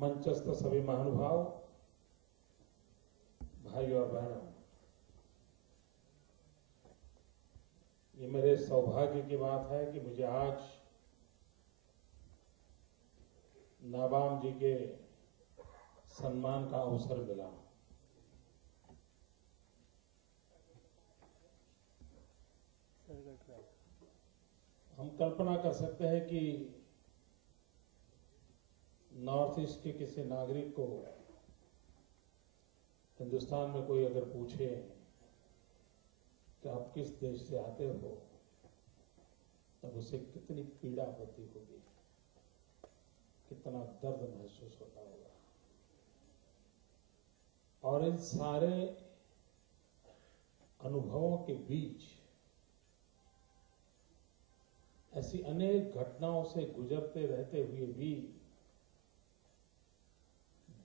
मंचस्थ सभी महानुभाव, भाइयों और बहनों, ये मेरे सौभाग्य की बात है कि मुझे आज नाबाम जी के सम्मान का अवसर मिला। हम कल्पना कर सकते हैं कि नॉर्थ ईस्ट के किसी नागरिक को हिंदुस्तान में कोई अगर पूछे कि आप किस देश से आते हो, तब उसे कितनी पीड़ा होती होगी, कितना दर्द महसूस होता होगा। और इन सारे अनुभवों के बीच ऐसी अनेक घटनाओं से गुजरते रहते हुए भी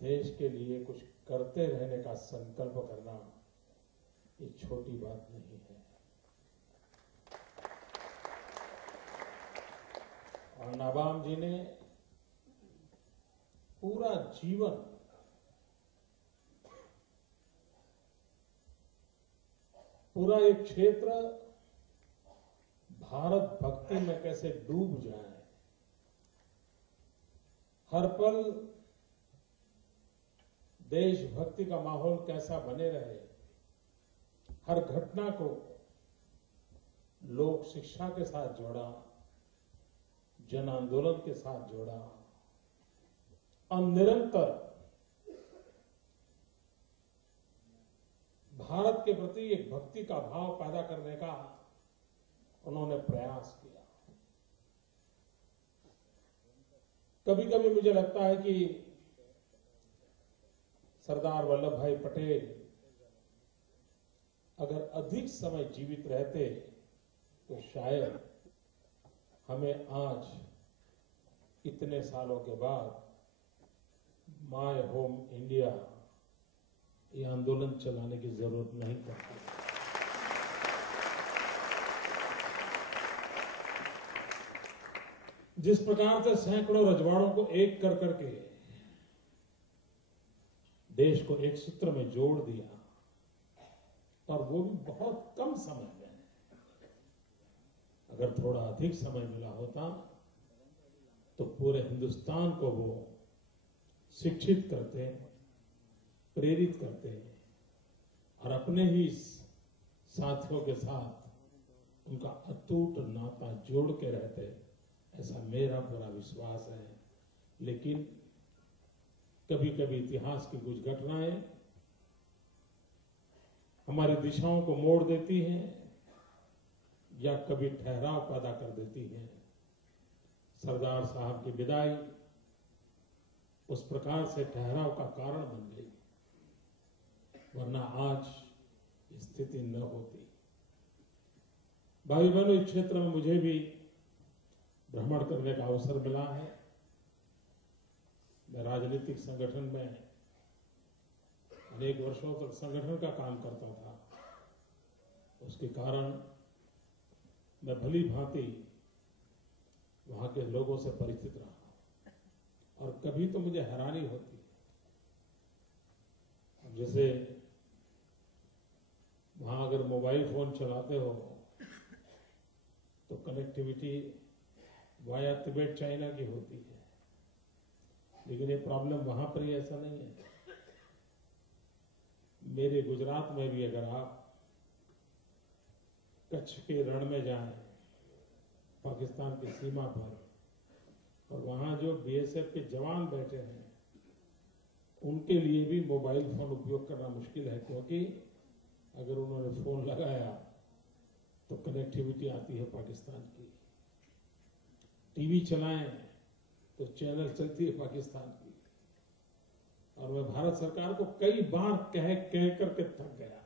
देश के लिए कुछ करते रहने का संकल्प करना ये छोटी बात नहीं है। और नाबाम जी ने पूरा जीवन पूरा एक क्षेत्र भारत भक्ति में कैसे डूब जाए, हर पल देशभक्ति का माहौल कैसा बने रहे, हर घटना को लोक शिक्षा के साथ जोड़ा, जन आंदोलन के साथ जोड़ा और निरंतर भारत के प्रति एक भक्ति का भाव पैदा करने का उन्होंने प्रयास किया। कभी कभी मुझे लगता है कि सरदार वल्लभ भाई पटेल अगर अधिक समय जीवित रहते तो शायद हमें आज इतने सालों के बाद माय होम इंडिया ये आंदोलन चलाने की जरूरत नहीं पड़ती। जिस प्रकार से सैकड़ों रजवाड़ों को एक कर करके देश को एक सूत्र में जोड़ दिया, और वो भी बहुत कम समय में। अगर थोड़ा अधिक समय मिला होता तो पूरे हिंदुस्तान को वो शिक्षित करते, प्रेरित करते और अपने ही साथियों के साथ उनका अटूट नाता जोड़ के रहते, ऐसा मेरा पूरा विश्वास है। लेकिन कभी कभी इतिहास की कुछ घटनाएं हमारी दिशाओं को मोड़ देती हैं या कभी ठहराव पैदा कर देती हैं। सरदार साहब की विदाई उस प्रकार से ठहराव का कारण बन गई, वरना आज स्थिति न होती। भाई बहनों, इस क्षेत्र में मुझे भी भ्रमण करने का अवसर मिला है। मैं राजनीतिक संगठन में अनेक वर्षों तक संगठन का काम करता था, उसके कारण मैं भली भांति वहां के लोगों से परिचित रहा, और कभी तो मुझे हैरानी होती है। जैसे वहां अगर मोबाइल फोन चलाते हो तो कनेक्टिविटी वाया तिब्बत चाइना की होती है, लेकिन ये प्रॉब्लम वहां पर ही ऐसा नहीं है। मेरे गुजरात में भी अगर आप कच्छ के रण में जाएं, पाकिस्तान की सीमा पर, और वहां जो बीएसएफ के जवान बैठे हैं, उनके लिए भी मोबाइल फोन उपयोग करना मुश्किल है, क्योंकि अगर उन्होंने फोन लगाया तो कनेक्टिविटी आती है पाकिस्तान की। टीवी चलाएं तो चैनल चलती है पाकिस्तान की। और मैं भारत सरकार को कई बार कह करके थक गया।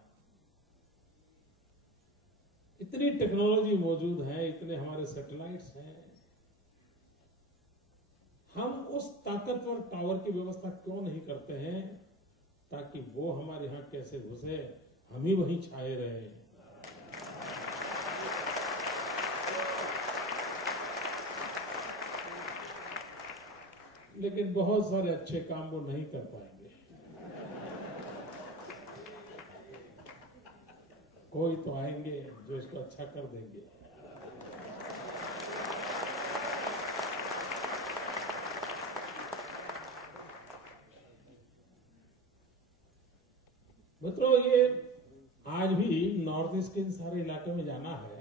इतनी टेक्नोलॉजी मौजूद है, इतने हमारे सैटेलाइट्स हैं, हम उस ताकतवर टावर की व्यवस्था क्यों नहीं करते हैं ताकि वो हमारे यहां कैसे घुसे, हम ही वहीं छाए रहे। लेकिन बहुत सारे अच्छे काम वो नहीं कर पाएंगे। कोई तो आएंगे जो इसको अच्छा कर देंगे। मित्रों, ये आज भी नॉर्थ ईस्ट के सारे इलाके में जाना है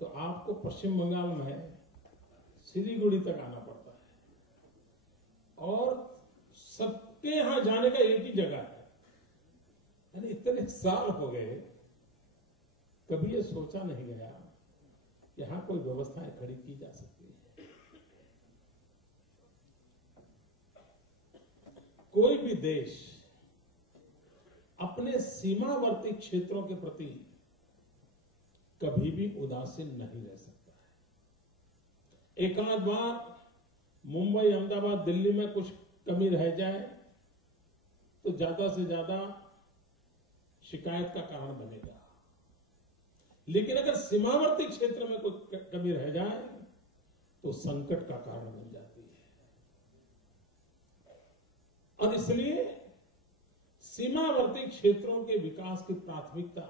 तो आपको पश्चिम बंगाल में सिलीगुड़ी तक आना पड़ता है और सबके यहां जाने का एक ही जगह है। यानी इतने साल हो गए, कभी ये सोचा नहीं गया यहां कोई व्यवस्थाएं खड़ी की जा सकती है। कोई भी देश अपने सीमावर्ती क्षेत्रों के प्रति कभी भी उदासीन नहीं रह सकता है। एक आध बार मुंबई, अहमदाबाद, दिल्ली में कुछ कमी रह जाए तो ज्यादा से ज्यादा शिकायत का कारण बनेगा, लेकिन अगर सीमावर्ती क्षेत्र में कोई कमी रह जाए तो संकट का कारण बन जाती है। और इसलिए सीमावर्ती क्षेत्रों के विकास की प्राथमिकता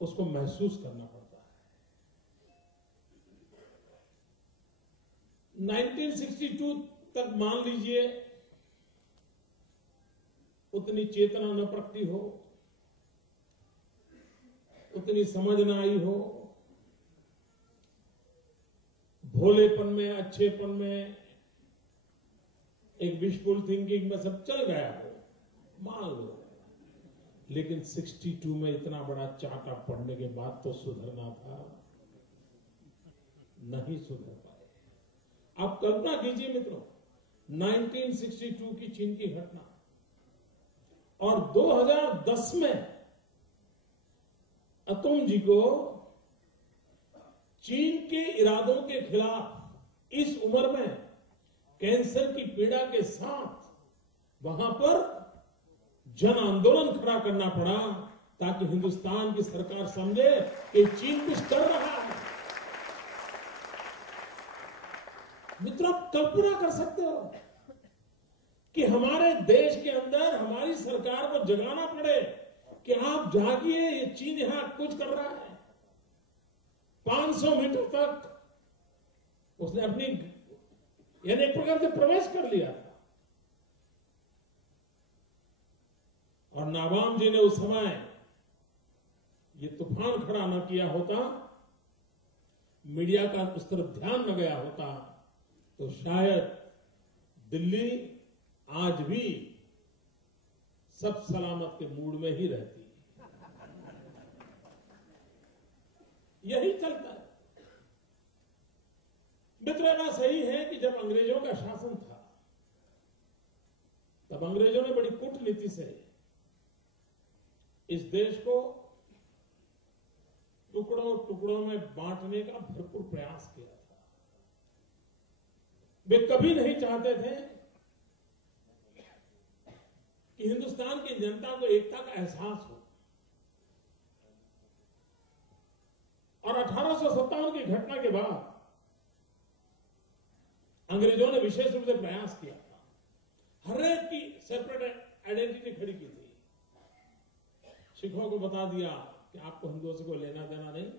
उसको महसूस करना पड़ता है। 1962 तक मान लीजिए उतनी चेतना न प्रकटी हो, उतनी समझ न आई हो, भोलेपन में, अच्छेपन में, एक विशफुल थिंकिंग में सब चल गया हो, मान लो। लेकिन 62 में इतना बड़ा चार्टा पढ़ने के बाद तो सुधरना था, नहीं सुधर पाए। आप कल्पना कीजिए मित्रों, 1962 की चीन की घटना और 2010 में अतुम जी को चीन के इरादों के खिलाफ इस उम्र में कैंसर की पीड़ा के साथ वहां पर जन आंदोलन खड़ा करना पड़ा ताकि हिंदुस्तान की सरकार समझे कि चीन कुछ कर रहा है। मित्रों, आप कल्पना कर सकते हो कि हमारे देश के अंदर हमारी सरकार को जगाना पड़े कि आप जागिए, ये चीन यहां कुछ कर रहा है। 500 मीटर तक उसने अपनी यानी एक प्रकार से प्रवेश कर लिया था। और नाबाम जी ने उस समय ये तूफान खड़ा न किया होता, मीडिया का उस तरफ ध्यान न गया होता, तो शायद दिल्ली आज भी सब सलामत के मूड में ही रहती। यही चलता है। मित्र, बात सही है कि जब अंग्रेजों का शासन था तब अंग्रेजों ने बड़ी कूटनीति से इस देश को टुकड़ों टुकड़ों में बांटने का भरपूर प्रयास किया था। वे कभी नहीं चाहते थे कि हिंदुस्तान की जनता को एकता का एहसास हो। और 1857 की घटना के बाद अंग्रेजों ने विशेष रूप से प्रयास किया था, हर एक की सेपरेट आइडेंटिटी खड़ी की थी। सिखों को बता दिया कि आपको हिंदुओं से कोई लेना देना नहीं,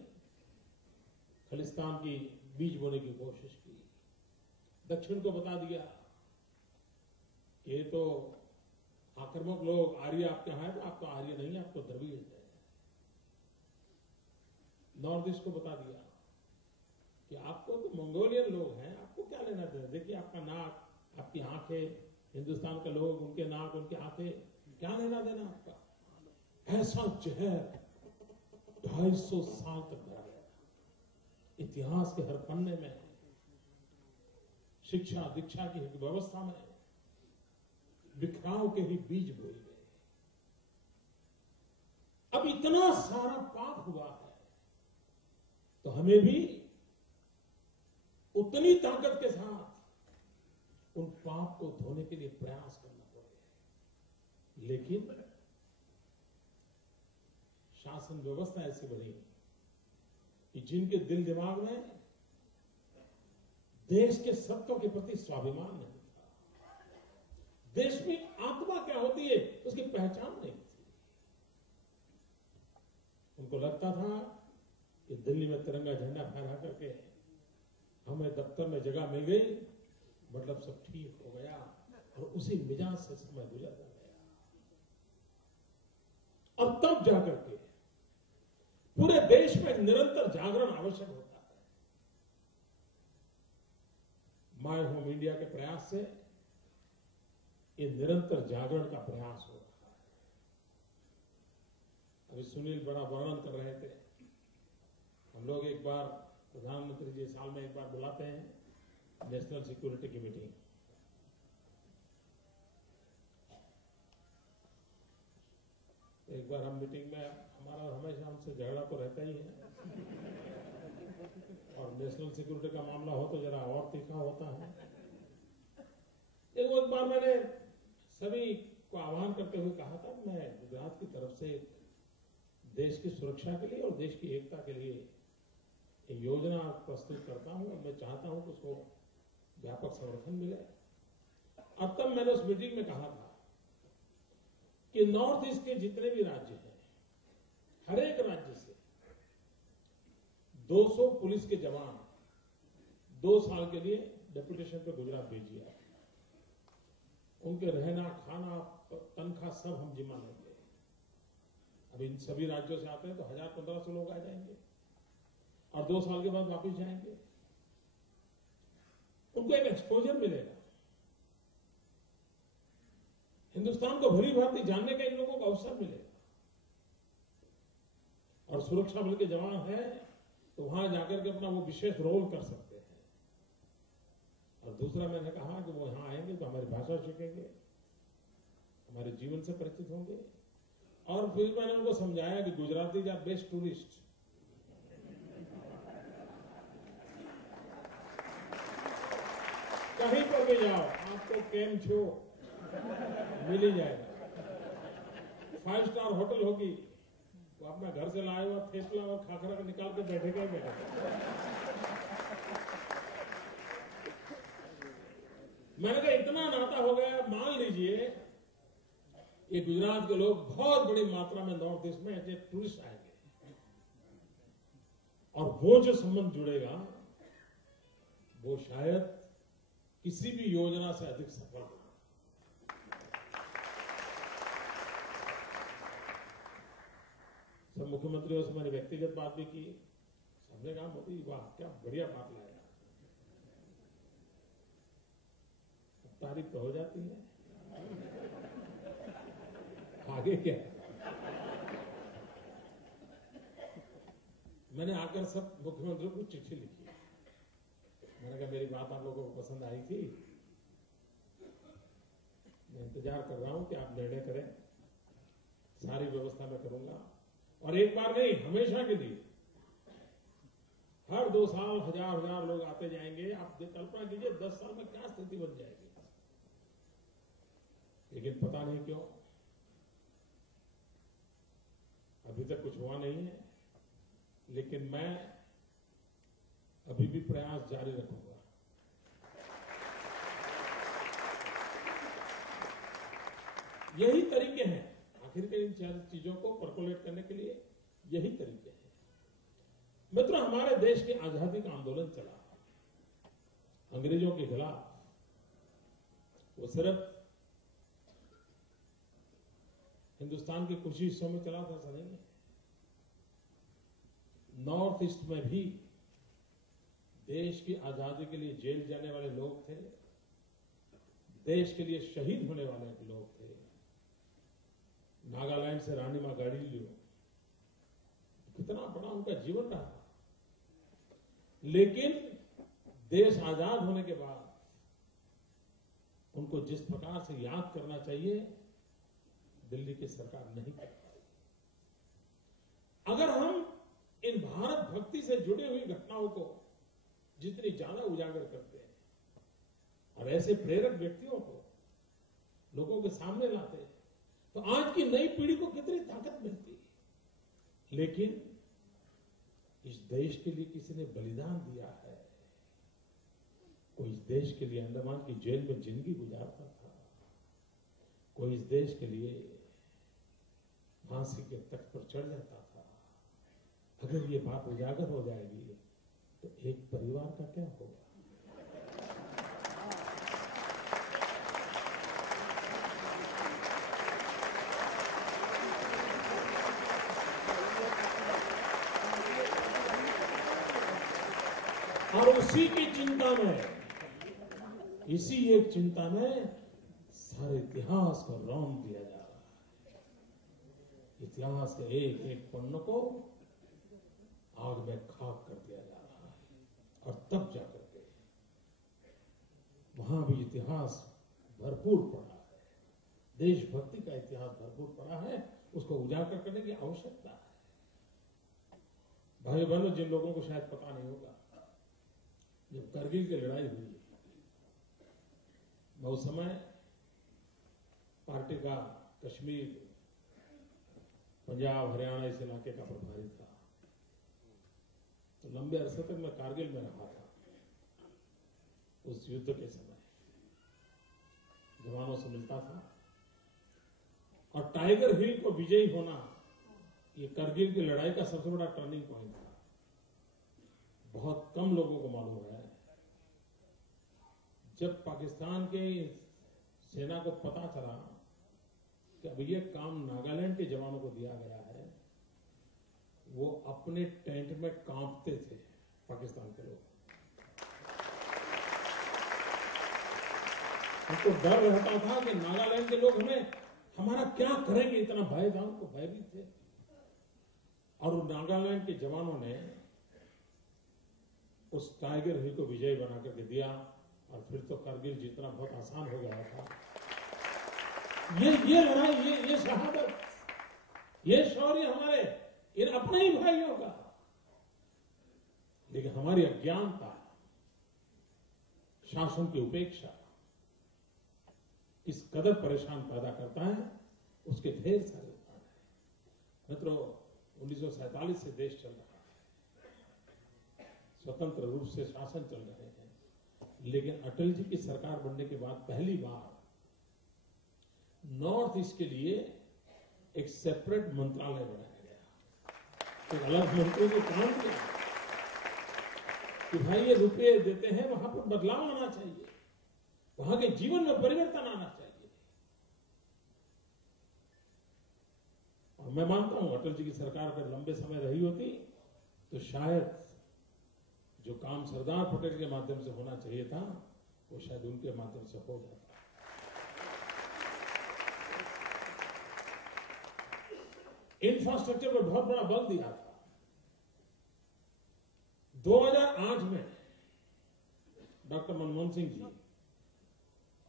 खालिस्तान की बीज बोने की कोशिश की। दक्षिण को बता दिया कि ये तो आक्रामक लोग आर्य आपके यहां है, तो आप तो आर्य नहीं, आप तो द्रविड़ है। नॉर्थ ईस्ट को बता दिया कि आपको तो मंगोलियन लोग हैं, आपको क्या लेना देना। देखिए आपका नाक, आपकी आंखें, हिंदुस्तान के लोग, उनके नाक, उनकी आंखें, क्या लेना देना आपका। ऐसा जहर 250 साल तक रह गया। इतिहास के हर पन्ने में, शिक्षा दीक्षा की व्यवस्था में बिखराव के ही बीज बोए गए। अब इतना सारा पाप हुआ है तो हमें भी उतनी ताकत के साथ उन पाप को धोने के लिए प्रयास करना पड़ेगा। लेकिन शासन व्यवस्था ऐसी बनी कि जिनके दिल दिमाग में देश के सत्व के प्रति स्वाभिमान नहीं था। देश में आत्मा क्या होती है उसकी पहचान नहीं थी। उनको लगता था कि दिल्ली में तिरंगा झंडा फहरा करके हमें दफ्तर में जगह मिल गई, मतलब सब ठीक हो गया, और उसी मिजाज से समय गुजरता गया। और तब जाकर के पूरे देश में निरंतर जागरण आवश्यक होता है। माय होम इंडिया के प्रयास से ये निरंतर जागरण का प्रयास हो रहा है। अभी सुनील बड़ा वर्णन कर रहे थे। हम लोग एक बार प्रधानमंत्री जी साल में एक बार बुलाते हैं नेशनल सिक्योरिटी की मीटिंग। एक बार हम मीटिंग में, हमारा हमेशा हमसे झगड़ा तो रहता ही है, और नेशनल सिक्योरिटी का मामला हो तो जरा और तीखा होता है। एक बार मैंने सभी को आह्वान करते हुए कहा था, मैं गुजरात की तरफ से देश की सुरक्षा के लिए और देश की एकता के लिए एक योजना प्रस्तुत करता हूं, और मैं चाहता हूं कि उसको व्यापक समर्थन मिले। अब तक मैंने उस मीटिंग में कहा था कि नॉर्थ ईस्ट के जितने भी राज्य हैं, हर एक राज्य से 200 पुलिस के जवान 2 साल के लिए डेपुटेशन पे गुजरात भेजिए। उनके रहना, खाना, तनख्वाह सब हम जिम्मा लेंगे। अब इन सभी राज्यों से आते हैं तो 1000-1500 लोग आ जाएंगे और 2 साल के बाद वापस जाएंगे। उनको एक एक्सपोजर मिलेगा, हिंदुस्तान को भली भांति जानने का इन लोगों को अवसर मिलेगा। और सुरक्षा बल के जवान हैं तो वहां जाकर के अपना वो विशेष रोल कर सकते हैं। और दूसरा मैंने कहा कि वो यहां आएंगे तो हमारी भाषा सीखेंगे, हमारे जीवन से परिचित होंगे। और फिर मैंने उनको समझाया कि गुजराती आर बेस्ट टूरिस्ट। कहीं पर भी जाओ आपको केम छो मिल ही जाएगा। 5 स्टार होटल होगी तो अपना घर से लाए हुआ थेपला और खाखरा का निकाल के बैठेगा ही बैठेगा। मैंने कहा इतना नाता हो गया, मान लीजिए ये गुजरात के लोग बहुत बड़ी मात्रा में नॉर्थ ईस्ट में ऐसे टूरिस्ट आएंगे, और वो जो संबंध जुड़ेगा वो शायद किसी भी योजना से अधिक सफल हो। सब मुख्यमंत्रियों से मैंने व्यक्तिगत बात भी की। सबने कहा मोदी वाह क्या बढ़िया बात लाया। तारीफ तो हो जाती है, आगे क्या। मैंने आकर सब मुख्यमंत्रियों को चिट्ठी लिखी। मैंने कहा मेरी बात आप लोगों को पसंद आई थी, मैं इंतजार कर रहा हूं कि आप निर्णय करें, सारी व्यवस्था मैं करूंगा। और एक बार नहीं, हमेशा के लिए हर 2 साल 1000 लोग आते जाएंगे। आप कल्पना कीजिए 10 साल में क्या स्थिति बन जाएगी। लेकिन पता नहीं क्यों अभी तक कुछ हुआ नहीं है। लेकिन मैं अभी भी प्रयास जारी रखूंगा। यही तरीके हैं आखिर के इन चीजों को परकोलेट करने के लिए, यही तरीके हैं। मित्रों, हमारे देश की आजादी का आंदोलन चला अंग्रेजों के खिलाफ। वो सिर्फ हिंदुस्तान के कुछ हिस्सों में चला था, ऐसा नहीं है। नॉर्थ ईस्ट में भी देश की आजादी के लिए जेल जाने वाले लोग थे, देश के लिए शहीद होने वाले लोग थे। नागालैंड से रानी मां गाड़िलियो, कितना बड़ा उनका जीवन रहा। लेकिन देश आजाद होने के बाद उनको जिस प्रकार से याद करना चाहिए, दिल्ली की सरकार नहीं कर पाई। अगर हम इन भारत भक्ति से जुड़ी हुई घटनाओं को जितनी ज्यादा उजागर करते हैं और ऐसे प्रेरक व्यक्तियों को लोगों के सामने लाते हैं, तो आज की नई पीढ़ी को कितनी ताकत मिलती है। लेकिन इस देश के लिए किसी ने बलिदान दिया है, कोई इस देश के लिए अंडमान की जेल में जिंदगी गुजारता था, कोई इस देश के लिए फांसी के तख्त पर चढ़ जाता था। अगर ये बात उजागर हो जाएगी तो एक परिवार का क्या होगा? और उसी की चिंता में, इसी एक चिंता में सारे इतिहास को रौंद दिया जा रहा है। इतिहास के एक एक पन्नों को आग में खाक कर दिया जा रहा है। और तब जाकर के वहां भी इतिहास भरपूर पड़ा है, देशभक्ति का इतिहास भरपूर पड़ा है, उसको उजागर करने की आवश्यकता है। भाई बहनों, जिन लोगों को शायद पता नहीं होगा, जब करगिल की लड़ाई हुई, मैं उस समय पार्टी का कश्मीर, पंजाब, हरियाणा इस इलाके का प्रभारी था। तो लंबे अरसे तक मैं कारगिल में रहा था। उस युद्ध के समय जवानों से मिलता था, और टाइगर हिल को विजयी होना ये करगिल की लड़ाई का सबसे बड़ा टर्निंग पॉइंट था। बहुत कम लोगों को मालूम है, जब पाकिस्तान के सेना को पता चला कि अब ये काम नागालैंड के जवानों को दिया गया है, वो अपने टेंट में कांपते थे, पाकिस्तान के लोग। उनको डर रहता था कि नागालैंड के लोग हमारा क्या करेंगे, इतना भय था उनको, भयभीत थे। और नागालैंड के जवानों ने उस टाइगर हिल को विजय बना करके दिया, और फिर तो करगिल जीतना बहुत आसान हो गया था। ये लड़ाई, ये शहादत, ये शौर्य हमारे इन अपने ही भाइयों का। लेकिन हमारी अज्ञानता, शासन की उपेक्षा किस कदर परेशान पैदा करता है, उसके ढेर सारे उदाहरण हैं। मित्रों, 1947 से देश चल रहा है, स्वतंत्र रूप से शासन चल रहे हैं, लेकिन अटल जी की सरकार बनने के बाद पहली बार नॉर्थ ईस्ट के लिए एक सेपरेट मंत्रालय बनाया गया। एक अलग मंत्री ने काम किया कि भाई ये रुपये देते हैं, वहां पर बदलाव आना चाहिए, वहां के जीवन में परिवर्तन आना चाहिए। और मैं मानता हूं अटल जी की सरकार अगर लंबे समय रही होती तो शायद जो काम सरदार पटेल के माध्यम से होना चाहिए था, वो शायद उनके माध्यम से हो जाता। इंफ्रास्ट्रक्चर पर बहुत बड़ा बल दिया था। 2008 में डॉक्टर मनमोहन सिंह जी,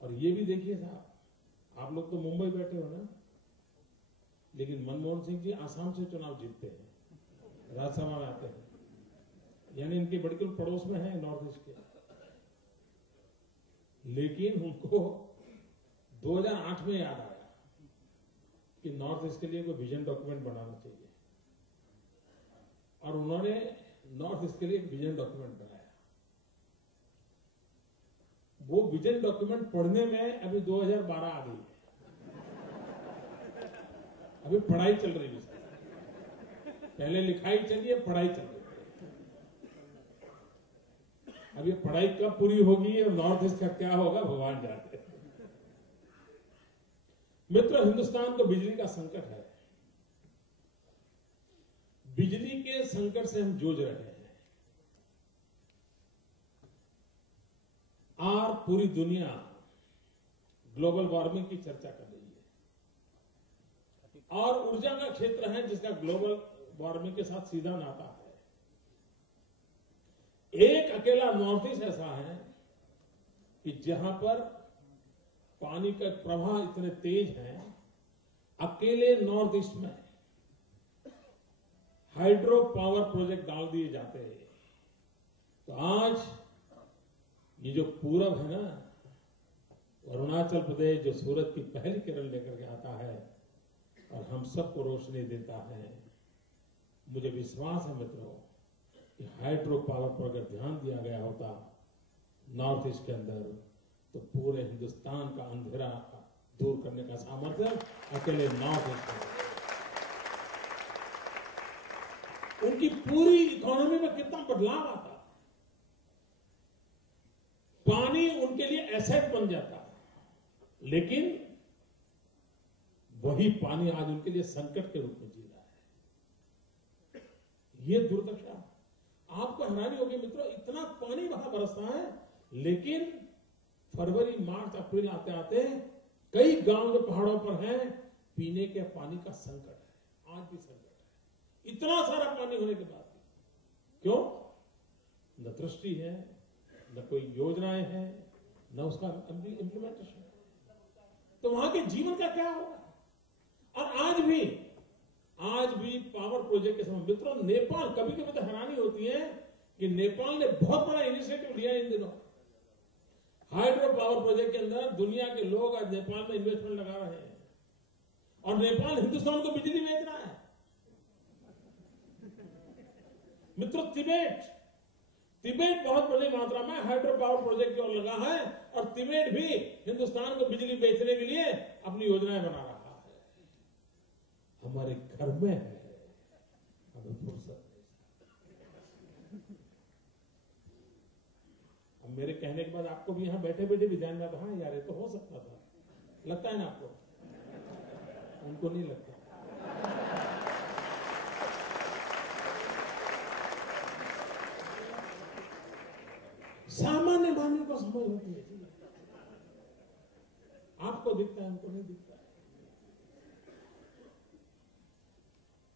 और ये भी देखिए साहब, आप लोग तो मुंबई बैठे हो ना, लेकिन मनमोहन सिंह जी आसाम से चुनाव जीतते हैं, राज्यसभा में आते हैं, यानी इनके बिल्कुल पड़ोस में है नॉर्थ ईस्ट के। लेकिन उनको 2008 में याद आया कि नॉर्थ ईस्ट के लिए कोई विजन डॉक्यूमेंट बनाना चाहिए, और उन्होंने नॉर्थ ईस्ट के लिए एक विजन डॉक्यूमेंट बनाया। वो विजन डॉक्यूमेंट पढ़ने में अभी 2012 आ गई है, अभी पढ़ाई चल रही है उसकी। पहले लिखाई चली है, पढ़ाई चल रही है। अब ये पढ़ाई कब पूरी होगी और नॉर्थ ईस्ट का क्या होगा, भगवान जानते हैं। मित्रों, हिंदुस्तान को बिजली का संकट है। बिजली के संकट से हम जूझ रहे हैं। और पूरी दुनिया ग्लोबल वार्मिंग की चर्चा कर रही है, और ऊर्जा का क्षेत्र है जिसका ग्लोबल वार्मिंग के साथ सीधा नाता है। एक अकेला नॉर्थ ईस्ट ऐसा है कि जहां पर पानी का प्रवाह इतने तेज है, अकेले नॉर्थ ईस्ट में हाइड्रो पावर प्रोजेक्ट डाल दिए जाते हैं। तो आज ये जो पूरब है ना, अरुणाचल प्रदेश, जो सूरज की पहली किरण लेकर के आता है और हम सबको रोशनी देता है, मुझे विश्वास है मित्रों कि हाइड्रो पावर पर अगर ध्यान दिया गया होता नॉर्थ ईस्ट के अंदर, तो पूरे हिंदुस्तान का अंधेरा दूर करने का सामर्थ्य अकेले नॉर्थ ईस्ट में। उनकी पूरी इकोनॉमी में कितना बदलाव आता, पानी उनके लिए एसेट बन जाता, लेकिन वही पानी आज उनके लिए संकट के रूप में जी रहा है। ये दुर्दशा, आपको हैरानी होगी मित्रों, इतना पानी वहां बरसता है, लेकिन फरवरी मार्च अप्रैल आते आते कई गांव जो पहाड़ों पर हैं, पीने के पानी का संकट है, आज भी संकट है, इतना सारा पानी होने के बाद। क्यों? न दृष्टि है, न कोई योजनाएं हैं, न उसका इम्प्लीमेंटेशन। तो वहां के जीवन का क्या होगा? और आज भी पावर प्रोजेक्ट के समय मित्रों, नेपाल, कभी कभी तो हैरानी होती है कि नेपाल ने बहुत बड़ा इनिशिएटिव लिया इन दिनों। हाइड्रो पावर प्रोजेक्ट के अंदर दुनिया के लोग आज नेपाल में इन्वेस्टमेंट लगा रहे हैं, और नेपाल हिंदुस्तान को बिजली बेच रहा है। मित्रों, तिबेट बहुत बड़ी मात्रा में हाइड्रो पावर प्रोजेक्ट की ओर लगा है, और तिबेट भी हिंदुस्तान को बिजली बेचने के लिए अपनी योजनाएं बना रहा है। हमारे घर में है, हमें फुर्सत नहीं। अब मेरे कहने के बाद आपको भी यहां बैठे बैठे भी ध्यान में आता, हाँ यार ये तो हो सकता था, लगता है ना आपको? उनको नहीं लगता। सामान्य मानव को समझ होती है, आपको दिखता है, उनको नहीं दिखता है।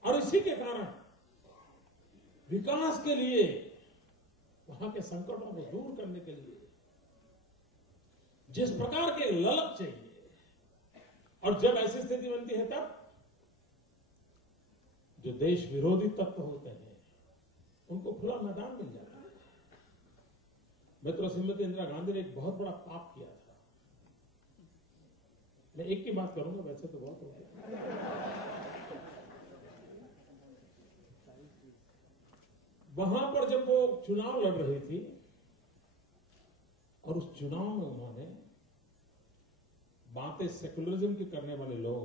और इसी के कारण विकास के लिए, वहां के संकटों को दूर करने के लिए जिस प्रकार के ललक चाहिए, और जब ऐसी स्थिति बनती है तब जो देश विरोधी तत्व होते हैं उनको खुला मैदान मिल जाता है। मित्रों, श्रीमती इंदिरा गांधी ने एक बहुत बड़ा पाप किया था। मैं एक की बात करूंगा, वैसे तो बहुत हो गया। वहां पर जब वो चुनाव लड़ रही थी, और उस चुनाव में उन्होंने बातें सेकुलरिज्म की करने वाले लोग,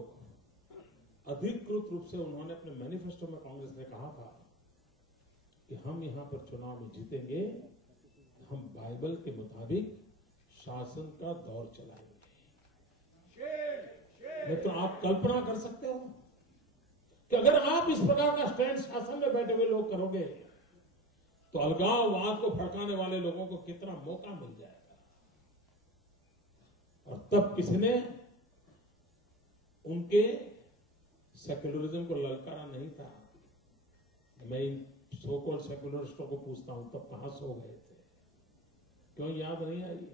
अधिकृत रूप से उन्होंने अपने मैनिफेस्टो में कांग्रेस ने कहा था कि हम यहां पर चुनाव में जीतेंगे, हम बाइबल के मुताबिक शासन का दौर चलाएंगे। नहीं तो आप कल्पना कर सकते हो कि अगर आप इस प्रकार का स्टैंड शासन में बैठे हुए लोग करोगे तो अलगाववाद को भड़काने वाले लोगों को कितना मौका मिल जाएगा। और तब किसी ने उनके सेक्युलरिज्म को ललकारा नहीं था। मैं इन सो कॉल्ड सेक्युलरिस्टों को पूछता हूं, तब कहां सो गए थे? क्यों याद नहीं आई?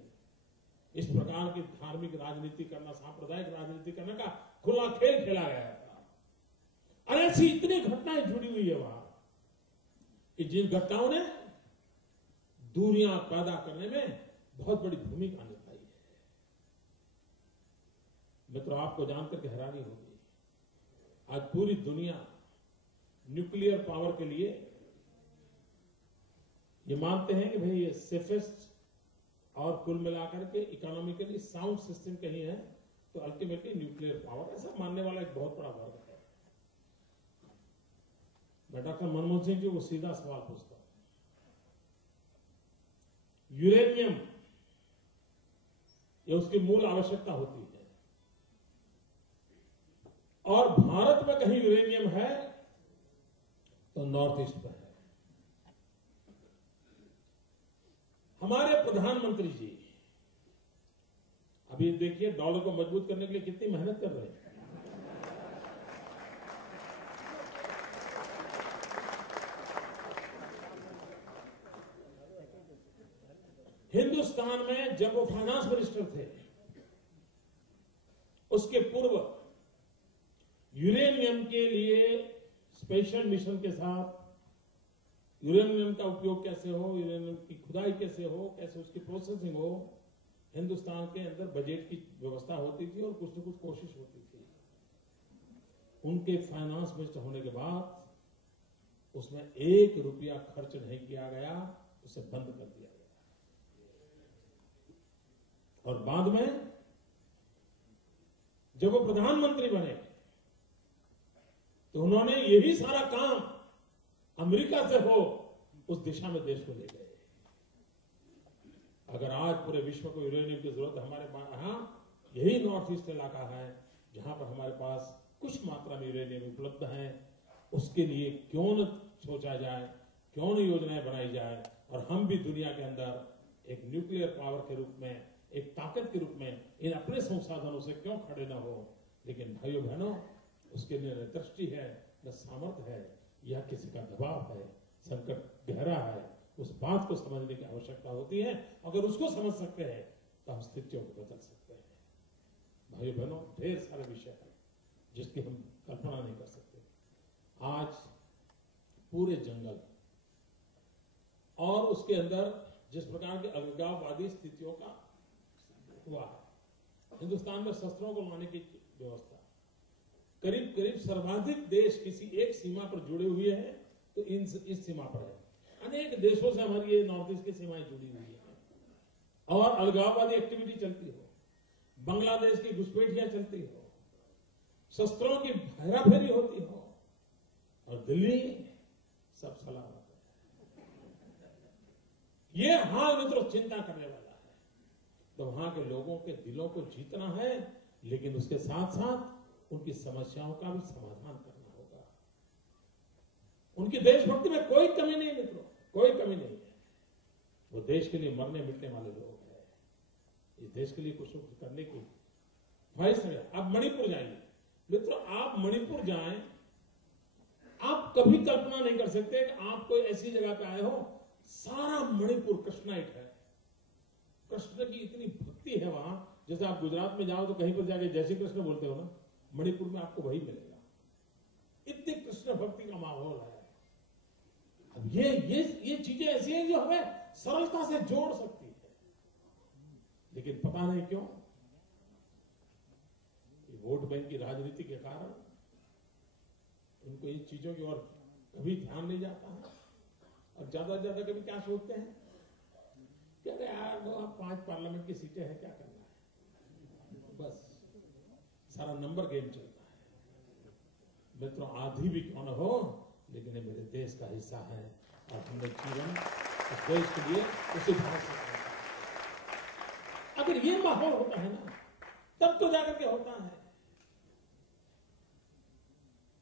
इस प्रकार की धार्मिक राजनीति करना, सांप्रदायिक राजनीति करने का खुला खेल खेला गया था। और ऐसी इतनी घटनाएं जुड़ी हुई है वहां कि जिन घटनाओं ने दूरियां पैदा करने में बहुत बड़ी भूमिका निभाई है। मित्रों, आपको जानकर के हैरानी होगी, आज पूरी दुनिया न्यूक्लियर पावर के लिए ये मानते हैं कि भाई ये सेफेस्ट और कुल मिलाकर के इकोनॉमिकली साउंड सिस्टम कहीं है तो अल्टीमेटली न्यूक्लियर पावर, ऐसा मानने वाला एक बहुत बड़ा वर्ग है। मैं डॉक्टर मनमोहन सिंह जी को सीधा सवाल पूछता हूं, यूरेनियम ये उसकी मूल आवश्यकता होती है, और भारत में कहीं यूरेनियम है तो नॉर्थ ईस्ट पर है। हमारे प्रधानमंत्री जी अभी देखिए डॉलर को मजबूत करने के लिए कितनी मेहनत कर रहे हैं। हिंदुस्तान में जब वो फाइनेंस मिनिस्टर थे, उसके पूर्व यूरेनियम के लिए स्पेशल मिशन के साथ यूरेनियम का उपयोग कैसे हो, यूरेनियम की खुदाई कैसे हो, कैसे उसकी प्रोसेसिंग हो, हिंदुस्तान के अंदर बजट की व्यवस्था होती थी और कुछ न कुछ कोशिश होती थी। उनके फाइनेंस मिनिस्टर होने के बाद उसमें 1 रुपया खर्च नहीं किया गया, उसे बंद कर दिया गया। और बाद में जब वो प्रधानमंत्री बने तो उन्होंने यही सारा काम अमेरिका से हो उस दिशा में देश को ले गए। अगर आज पूरे विश्व को यूरेनियम की जरूरत हमारे यहां यही नॉर्थ ईस्ट इलाका है जहां पर हमारे पास कुछ मात्रा में यूरेनियम उपलब्ध है, उसके लिए क्यों न सोचा जाए, क्यों न योजनाएं बनाई जाए और हम भी दुनिया के अंदर एक न्यूक्लियर पावर के रूप में, एक ताकत के रूप में इन अपने संसाधनों से क्यों खड़े न हो। लेकिन भाइयों बहनों, उसके लिए न दृष्टि है, न सामर्थ्य है, या किसी का दबाव है, संकट गहरा है, उस बात को समझने की आवश्यकता होती है। अगर उसको समझ सकते हैं तो हम स्थितियों को बदल सकते हैं। भाइयों बहनों, ढेर सारे विषय हैं जिसकी हम कल्पना नहीं कर सकते। आज पूरे जंगल और उसके अंदर जिस प्रकार की अलगाववादी स्थितियों का हुआ है, हिंदुस्तान में शस्त्रों को लाने की व्यवस्था, करीब करीब सर्वाधिक देश किसी एक सीमा पर जुड़े हुए हैं तो इस सीमा पर है। अनेक देशों से हमारी ये नॉर्थ ईस्ट की सीमाएं जुड़ी हुई है और अलगाववादी एक्टिविटी चलती हो, बांग्लादेश की घुसपैठियां चलती हो, शस्त्रों की हेराफेरी होती हो और दिल्ली सब सलामत है। ये हाल मित्रों चिंता करने वाला है। तो वहां के लोगों के दिलों को जीतना है, लेकिन उसके साथ साथ उनकी समस्याओं का भी समाधान करना होगा। उनकी देशभक्ति में कोई कमी नहीं मित्रों, कोई कमी नहीं है। वो देश के लिए मरने मिटने वाले लोग हैं। इस देश के लिए कुछ करने की ख्वाहिश है। आप मणिपुर जाइए मित्रों, आप मणिपुर जाएं, आप कभी कल्पना नहीं कर सकते कि आप कोई ऐसी जगह पे आए हो, सारा मणिपुर कृष्णाइट है। कृष्ण की इतनी भक्ति है वहां। जैसे आप गुजरात में जाओ तो कहीं पर जाके जय श्री कृष्ण बोलते हो ना, मणिपुर में आपको वही मिलेगा। इतनी कृष्ण भक्ति का माहौल है। अब ये चीजें ऐसी हैं जो हमें सरलता से जोड़ सकती है, लेकिन पता नहीं क्यों वोट बैंक की राजनीति के कारण उनको इन चीजों की ओर कभी ध्यान नहीं जाता है। और ज्यादा से ज्यादा कभी क्या सोचते हैं कि अरे यार वो 5 पार्लियामेंट की सीटें हैं, क्या करना है, बस सारा नंबर गेम चलता है। मित्रों, आधी भी क्यों न हो, लेकिन ये मेरे देश का हिस्सा है और हमने जीवन इस देश के लिए उसे भाग सकते हैं। अगर ये माहौल होता है ना, तब तो जाकर के होता है।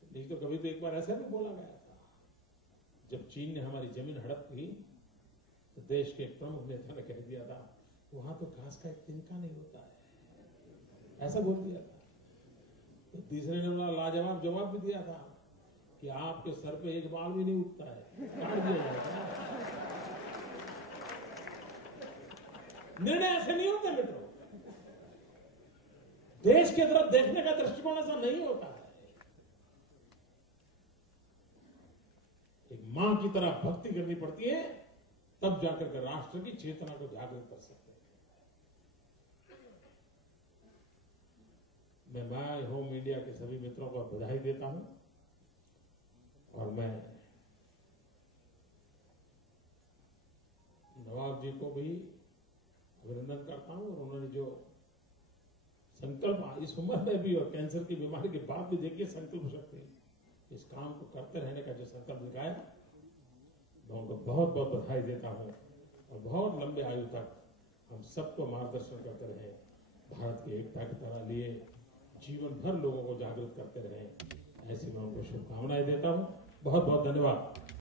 नहीं तो कभी तो एक बार ऐसा भी बोला गया था, जब चीन ने हमारी जमीन हड़प की तो देश के एक प्रमुख नेता ने कह दिया था, वहां तो घास का एक तिनका नहीं होता है, ऐसा बोल दिया था। तो तीसरे ने बोला लाजवाब जवाब भी दिया था कि आपके सर पे एक बाल भी नहीं उगता है, काट दिया जाएगा। निर्णय ऐसे नहीं होते मित्रों। देश की तरफ देखने का दृष्टिकोण ऐसा नहीं होता है। एक मां की तरह भक्ति करनी पड़ती है, तब जाकर के राष्ट्र की चेतना को जागृत कर सकते हैं। मैं माय होम इंडिया के सभी मित्रों को बधाई देता हूं और मैं नवाब जी को भी अभिनंदन करता हूं। और उन्होंने जो संकल्प इस उम्र में भी और कैंसर की बीमारी के बाद भी देखिए संकल्प शक्ति, इस काम को करते रहने का जो संकल्प दिखाया, मैं उनको बहुत बहुत बधाई देता हूं और बहुत लंबे आयु तक हम सबको मार्गदर्शन करते रहे, भारत की एकता की तरह लिए जीवन भर लोगों को जागरूक करते रहे, ऐसी मैं उनको शुभकामनाएं देता हूं। बहुत बहुत धन्यवाद।